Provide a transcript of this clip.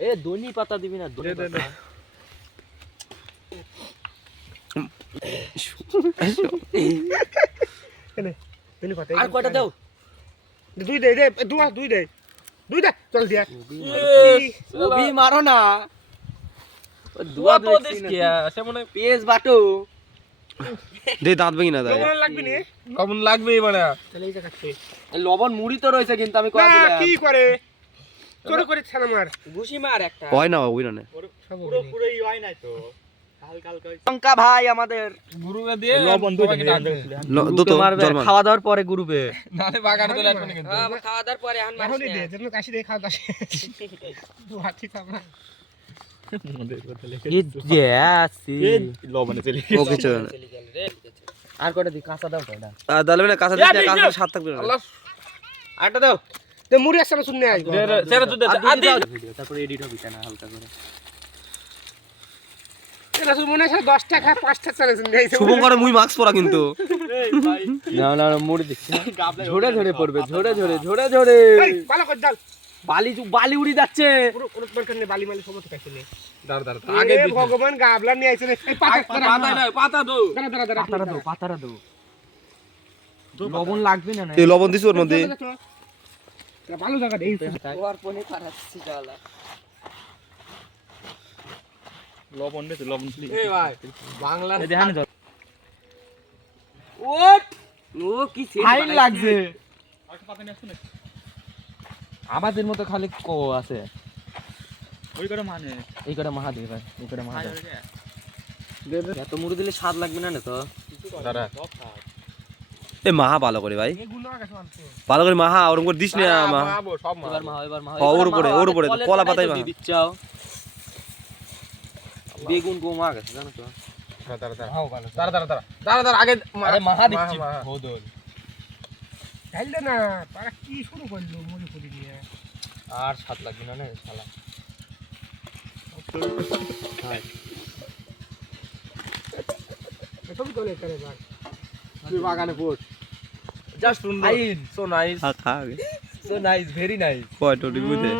এ দনি পাতা দিবি না দনি পাতা আর কয়টা দাও দুই দে দুই দে চল দিয়া ওবি মারো না দুয়া তো দিস কি সে মনে পেজ বাটো দে দাঁত ভেঙে না দাও লবণ লাগবে নি কমন লাগবে মানে তাহলে এই জায়গাতে লবণ মুড়ি তো রয়েছে কিন্তু আমি কয়া না দিলাম কি করে চোর করে ছানা মার ঘুষি মার একটা হয় না ওই না পুরো পুরোই হয় নাই তো হালকা হালকা লঙ্কা ভাই আমাদের গুরুবে দিয়ে লবণ দুই দুটো মারবে জল মার খাওয়া দাওয়ার পরে গ্রুপে নালে বাগানে চলে আসবে না কিন্তু খাওয়া দাওয়ার পরে আন এখন দে যেন কাশি দে খাও কাশি দু হাতি থামা লবণে চলে ও কিছু না আর কয়টা দি কাঁচা দাও কয়টা আর দালবে না কাঁচা দিস না কাঁচা স্বাদ থাকবে না আল্লাহ আটা দাও তে মুড়ি একসাথে শুননে আইবো সেরা তো দে আদি ভিডিও তারপরে এডিট হবে কেন হালকা করে এটা শুধু মনে হয় 10 টাকা 5 টাকা চলে শুননে আইছে শুভঙ্কর মুই মাস্ক পরা কিন্তু না না মুড়ি দিচ্ছি ঝরে ঝরে পড়বে ঝরে ঝরে এই ভালো করে দাও বালি উড়ি যাচ্ছে পুরো পুরো দরকার নেই বালি মালি সমস্ত খাইছে নে দাঁড় দাঁড় আগে ভগবান গাবলা নিয়ে আইছে এই পাতা না পাতা দাও পাতারা দাও লবণ লাগবে না এই লবণ দিছ ওর মধ্যে ভালো জায়গা দেই ওর পনে পারাচ্ছি ডালা লবণ দে লবণ ছিল এই ভাই বাংলা দেখানে দাও ওট ও কি ফাইন লাগছে পাতা নিয়ে আসুন আমাদের মতো খালি কো আছে ওই করে মানে এই করে মহাদেব ভাই এই করে মহাদেব এত মুড়ি দিলে স্বাদ লাগবে না তো দাঁড়া এ মাহা ভালো করে ভাই এগুলো আগে শুনছো ভালো করে মাহা ওরম করে দিস না মা সব এবার মা ওর উপরে কলা পাতাই মা দিচ্ছাও বেগুন কো মা গেছে জানো তো দাঁড়া আগে আরে মাহা দিচ্ছি হদল খাইলে না তারা কি শুরু করলো মনে করি দিয়ে আর স্বাদ লাগবে না রে শালা তুমি কোলে করে ভাই তুই বাগানে পোট জাস্ট সুন্দর সো নাইস খা সো নাইস ভেরি নাইস কয়টো দিবুতে